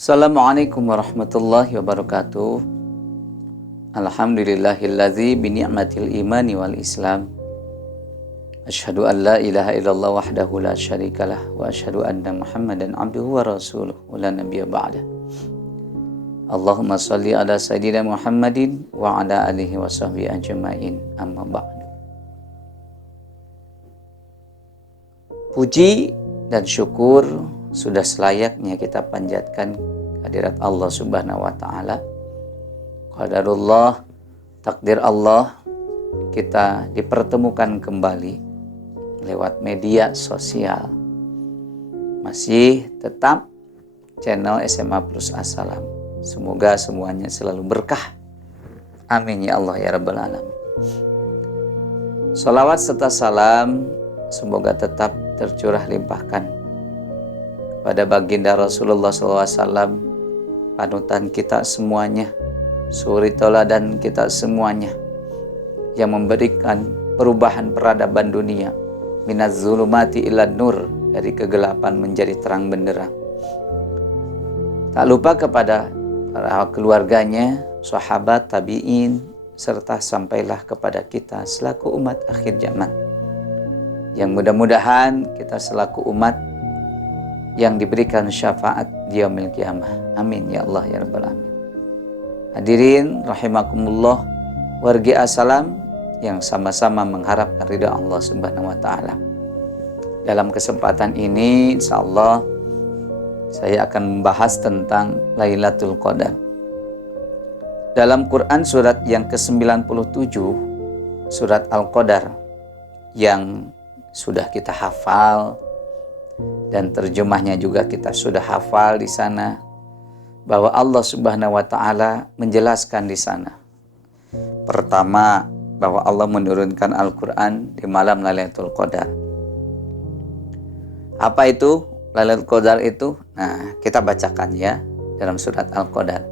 Assalamualaikum warahmatullahi wabarakatuh. Alhamdulillahilladzi bini'matil imani wal islam. Asyhadu an la ilaha illallah wahdahu la syarikalah wa asyhadu anna Muhammadan abduhu wa rasuluh wa la nabiyya ba'dah. Allahumma shalli ala sayyidina Muhammadin wa ala alihi wa sahbihi ajma'in. Amma ba'du. Puji dan syukur sudah selayaknya kita panjatkan hadirat Allah Subhanahu wa taala. Qadarullah, takdir Allah, kita dipertemukan kembali lewat media sosial. Masih tetap channel SMA Plus Assalam. Semoga semuanya selalu berkah. Amin ya Allah ya Rabbal Alamin. Salawat serta salam semoga tetap tercurah limpahkan pada baginda Rasulullah SAW, panutan kita semuanya, suri teladan kita semuanya, yang memberikan perubahan peradaban dunia, minaz zulumati ilan nur, dari kegelapan menjadi terang benderang. Tak lupa kepada para keluarganya, sahabat, tabi'in, serta sampailah kepada kita selaku umat akhir zaman, yang mudah-mudahan kita selaku umat yang diberikan syafaat di yaumil qiyamah. Amin ya Allah ya Rabbal Alamin. Hadirin rahimakumullah, wargi assalam yang sama-sama mengharapkan ridha Allah Subhanahu wa taala. Dalam kesempatan ini insyaallah saya akan membahas tentang Lailatul Qadar. Dalam Quran surat yang ke-97, surat Al-Qadar, yang sudah kita hafal dan terjemahnya juga kita sudah hafal di sana, bahwa Allah Subhanahu wa taala menjelaskan di sana. Pertama, bahwa Allah menurunkan Al-Qur'an di malam Lailatul Qadar. Apa itu Lailatul Qadar itu? Nah, kita bacakan ya dalam surat Al-Qadar.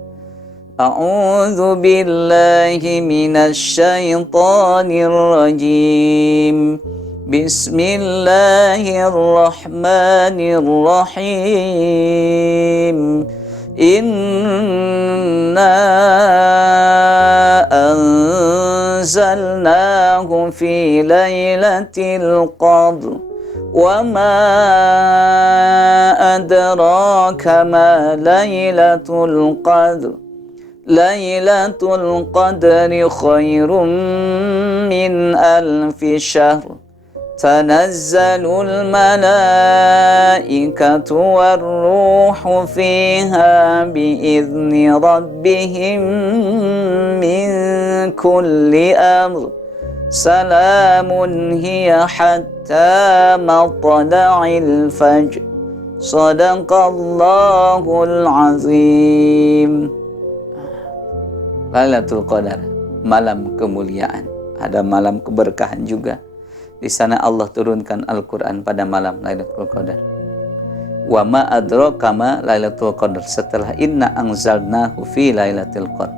A'udzu billahi minasy syaithanir rajim. Bismillahirrahmanirrahim. Inna anzalnahu fi lailatul qadr wa ma adraka ma lailatul qadr. Lailatul qadri khairum min alfi syahr. تنزل الملائكة والروح فيها بإذن ربهم من كل أمر سلام هي حتى مطلع الفجر صدق الله العظيم. Lailatul Qadar, malam kemuliaan, ada malam keberkahan juga. Di sana Allah turunkan Al-Quran pada malam Lailatul Qadar. Wa ma adraka ma Lailatul Qadar, setelah inna anzalnahu fi Lailatul Qadar.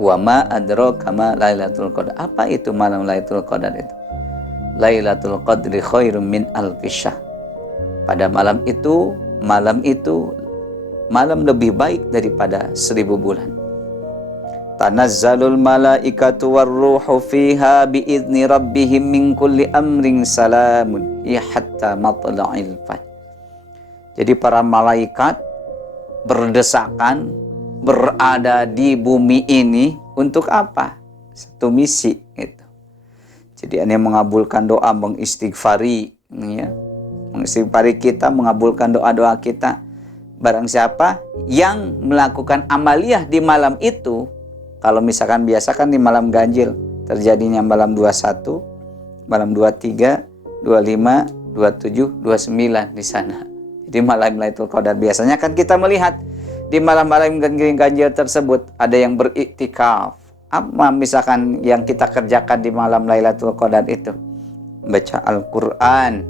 Wa ma adraka ma Lailatul Qadar. Apa itu malam Lailatul Qadar itu? Lailatul Qadri khairum min alfi syahr. Pada malam itu malam lebih baik daripada 1000 bulan. Tanazzalul malaikatu warruhu fiha biizni rabbihim min kulli amrin salamun ya hatta matla'il fajr. Jadi para malaikat berdesakan berada di bumi ini untuk apa? Satu misi gitu. Jadi ini mengabulkan doa, mengistighfari ya. Mengistighfari kita, mengabulkan doa-doa kita. Barang siapa yang melakukan amaliyah di malam itu, kalau misalkan biasa kan di malam ganjil terjadinya malam 21, malam 23, 25, 27, 29 di sana. Jadi malam Lailatul Qadar biasanya kan kita melihat di malam-malam ganjil tersebut ada yang beriktikaf. Apa misalkan yang kita kerjakan di malam Lailatul Qadar itu? Baca Al-Qur'an,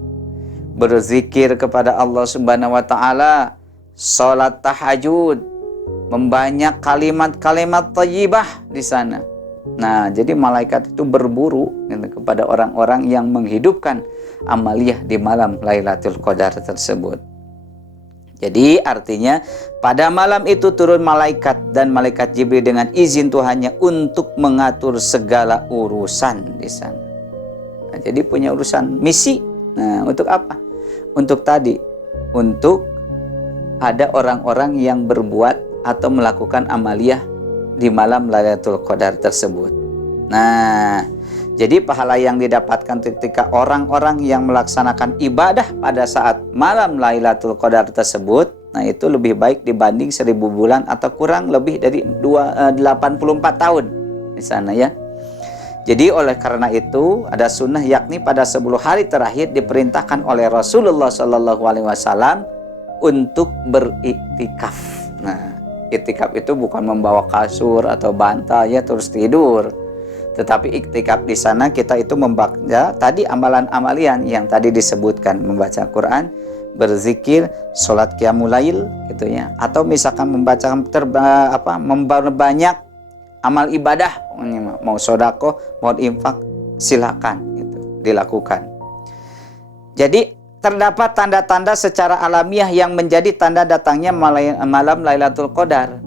berzikir kepada Allah Subhanahu wa taala, salat tahajud, membanyak kalimat-kalimat thayyibah di sana. Nah, jadi malaikat itu berburu kepada orang-orang yang menghidupkan amaliyah di malam Lailatul Qadar tersebut. Jadi artinya pada malam itu turun malaikat dan malaikat Jibril dengan izin Tuhannya untuk mengatur segala urusan di sana. Nah, jadi punya urusan misi. Nah, untuk apa? Untuk tadi, untuk ada orang-orang yang berbuat atau melakukan amaliyah di malam Lailatul Qadar tersebut. Nah, jadi pahala yang didapatkan ketika orang-orang yang melaksanakan ibadah pada saat malam Lailatul Qadar tersebut, nah itu lebih baik dibanding 1000 bulan atau kurang lebih dari 84 tahun di sana ya. Jadi oleh karena itu ada sunnah, yakni pada 10 hari terakhir diperintahkan oleh Rasulullah SAW untuk beriktikaf. Nah, iktikaf itu bukan membawa kasur atau bantal ya terus tidur. Tetapi iktikaf di sana kita itu membaca tadi amalan-amalian yang tadi disebutkan, membaca Quran, berzikir, sholat qiyamul lail gitu ya, atau misalkan membaca memperbanyak amal ibadah, mau sedekah, mau infak, silakan gitu dilakukan. Jadi terdapat tanda-tanda secara alamiah yang menjadi tanda datangnya malam Lailatul Qadar,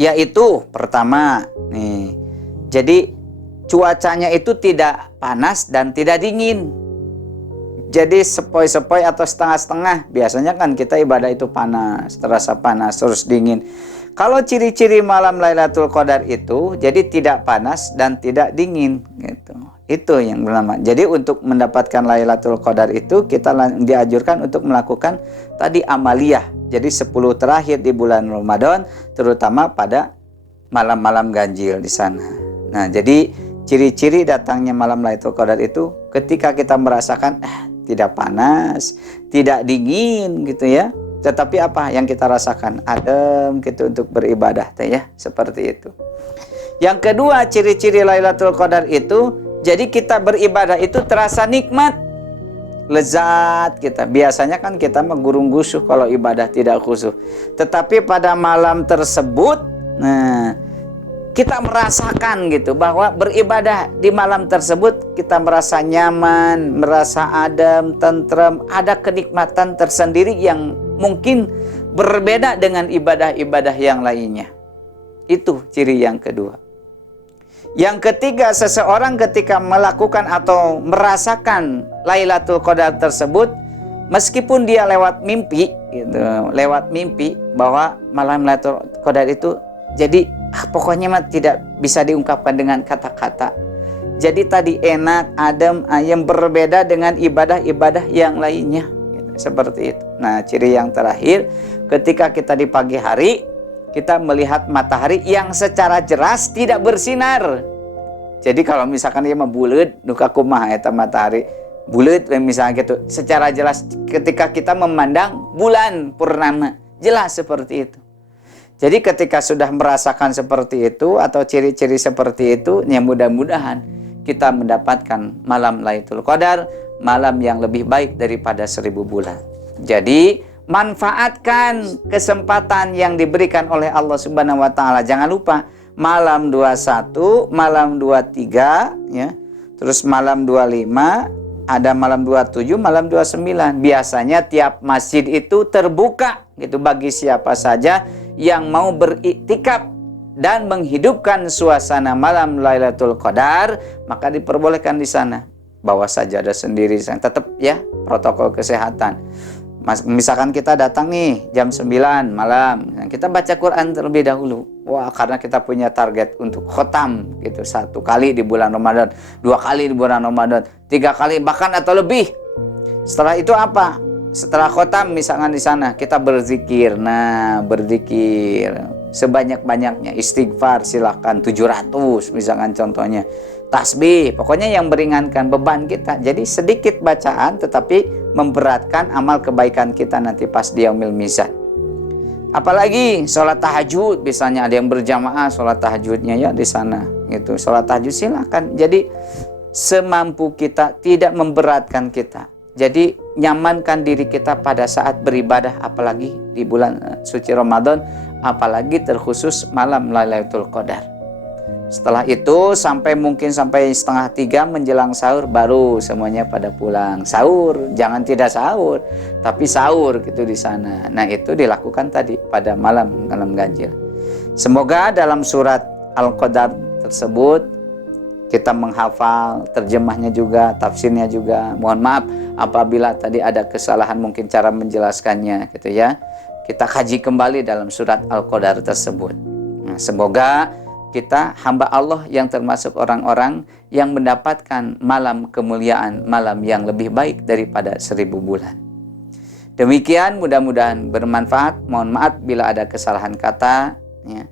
yaitu pertama nih, jadi cuacanya itu tidak panas dan tidak dingin. Jadi sepoi-sepoi atau setengah-setengah. Biasanya kan kita ibadah itu panas, terasa panas, terus dingin. Kalau ciri-ciri malam Lailatul Qadar itu, jadi tidak panas dan tidak dingin gitu. Itu yang pertama. Jadi untuk mendapatkan Lailatul Qadar itu kita dianjurkan untuk melakukan tadi amaliyah. Jadi 10 terakhir di bulan Ramadan, terutama pada malam-malam ganjil di sana. Nah, jadi ciri-ciri datangnya malam Lailatul Qadar itu ketika kita merasakan tidak panas, tidak dingin gitu ya. Tetapi apa yang kita rasakan? Adem gitu untuk beribadah ya, seperti itu. Yang kedua, ciri-ciri Lailatul Qadar itu jadi kita beribadah itu terasa nikmat, lezat kita. Biasanya kan kita gurung gusuh kalau ibadah tidak khusyuk. Tetapi pada malam tersebut, nah, kita merasakan gitu bahwa beribadah di malam tersebut kita merasa nyaman, merasa adem, tentrem, ada kenikmatan tersendiri yang mungkin berbeda dengan ibadah-ibadah yang lainnya. Itu ciri yang kedua. Yang ketiga, seseorang ketika melakukan atau merasakan Lailatul Qadar tersebut, meskipun dia lewat mimpi gitu, lewat mimpi bahwa malam Lailatul Qadar itu jadi pokoknya mah tidak bisa diungkapkan dengan kata-kata. Jadi tadi enak, adem, ayem, berbeda dengan ibadah-ibadah yang lainnya gitu, seperti itu. Nah, ciri yang terakhir, ketika kita di pagi hari kita melihat matahari yang secara jelas tidak bersinar. Jadi kalau misalkan dia mah buleut, nuka kumaha eta matahari buleut misalnya gitu, secara jelas ketika kita memandang bulan purnama, jelas seperti itu. Jadi ketika sudah merasakan seperti itu atau ciri-ciri seperti itu, ya mudah-mudahan kita mendapatkan malam Lailatul Qadar, malam yang lebih baik daripada 1000 bulan. Jadi manfaatkan kesempatan yang diberikan oleh Allah Subhanahu wa taala. Jangan lupa malam 21, malam 23 ya. Terus malam 25, ada malam 27, malam 29. Biasanya tiap masjid itu terbuka gitu bagi siapa saja yang mau beriktikaf dan menghidupkan suasana malam Lailatul Qadar, maka diperbolehkan di sana. Bawa sajadah sendiri, tetap ya protokol kesehatan. Misalkan kita datang nih jam 9 malam, kita baca Quran terlebih dahulu. Wah, karena kita punya target untuk khotam gitu, 1 kali di bulan Ramadan, 2 kali di bulan Ramadan, 3 kali bahkan atau lebih. Setelah itu apa? Setelah khotam misalkan di sana kita berzikir. Nah, berzikir sebanyak-banyaknya, istighfar silahkan 700 misalkan contohnya, tasbih, pokoknya yang meringankan beban kita. Jadi sedikit bacaan tetapi memberatkan amal kebaikan kita nanti pas di yaumil mizan. Apalagi sholat tahajud, misalnya ada yang berjamaah sholat tahajudnya ya di sana gitu, sholat tahajud silakan. Jadi semampu kita, tidak memberatkan kita. Jadi nyamankan diri kita pada saat beribadah, apalagi di bulan suci Ramadan, apalagi terkhusus malam Lailatul Qadar. Setelah itu mungkin sampai 2:30 menjelang sahur baru semuanya pada pulang. Sahur, jangan tidak sahur, tapi sahur gitu di sana. Nah, itu dilakukan tadi pada malam ganjil. Semoga dalam surat Al-Qadar tersebut kita menghafal terjemahnya juga, tafsirnya juga. Mohon maaf apabila tadi ada kesalahan mungkin cara menjelaskannya gitu ya. Kita kaji kembali dalam surat Al-Qadar tersebut. Nah, semoga kita hamba Allah yang termasuk orang-orang yang mendapatkan malam kemuliaan, malam yang lebih baik daripada 1000 bulan. Demikian, mudah-mudahan bermanfaat. Mohon maaf bila ada kesalahan kata ya.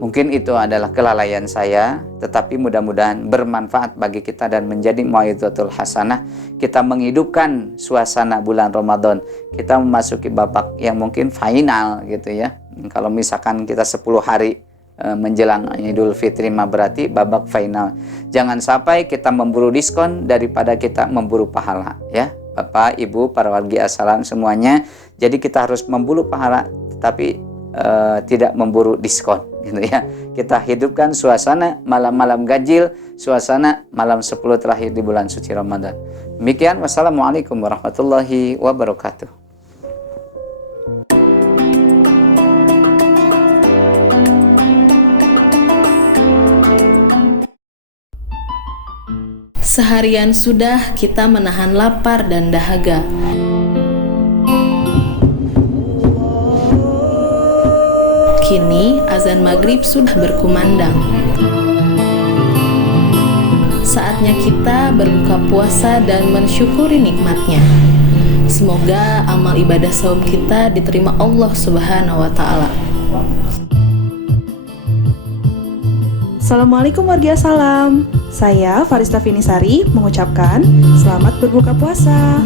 Mungkin itu adalah kelalaian saya, tetapi mudah-mudahan bermanfaat bagi kita dan menjadi mau'izatul hasanah. Kita menghidupkan suasana bulan Ramadan. Kita memasuki babak yang mungkin final gitu ya. Kalau misalkan kita 10 hari menjelang Idul Fitri berarti babak final. Jangan sampai kita memburu diskon daripada kita memburu pahala ya. Bapak, Ibu, para wargi assalam semuanya. Jadi kita harus memburu pahala tetapi tidak memburu diskon gitu ya. Kita hidupkan suasana malam-malam ganjil, suasana malam 10 terakhir di bulan suci Ramadan. Demikian, wassalamualaikum warahmatullahi wabarakatuh. Seharian sudah kita menahan lapar dan dahaga. Kini azan maghrib sudah berkumandang. Saatnya kita berbuka puasa dan mensyukuri nikmatnya. Semoga amal ibadah saum kita diterima Allah Subhanahu wa Ta'ala. Assalamualaikum warga salam. Saya Farista Finisari mengucapkan selamat berbuka puasa.